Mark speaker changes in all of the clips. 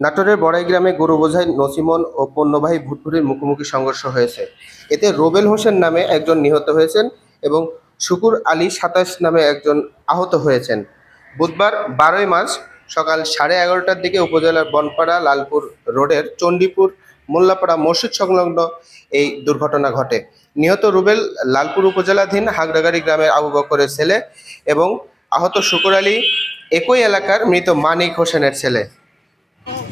Speaker 1: নাটোরের বড়াই গ্রামে গরু বোঝাই নসিমন ও পণ্যবাহী ভুটভুটির মুখোমুখি সংঘর্ষ হয়েছে। এতে রোবেল হোসেন নামে একজন নিহত হয়েছেন এবং শুকুর আলী সাতাশ নামে একজন আহত হয়েছেন। বুধবার বারোই মার্চ সকাল সাড়ে এগারোটার দিকে উপজেলার বনপাড়া লালপুর রোডের চণ্ডীপুর মোল্লাপাড়া মসজিদ সংলগ্ন এই দুর্ঘটনা ঘটে। নিহত রুবেল লালপুর উপজেলাধীন হাগড়াগাড়ি গ্রামের আবু বকরের ছেলে এবং আহত শুকুর আলী একই এলাকার মৃত মানিক হোসেনের ছেলে।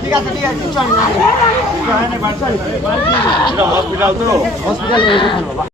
Speaker 1: ঠিক আছে ঠিক আছে চল হসপিটাল তো হসপিটালে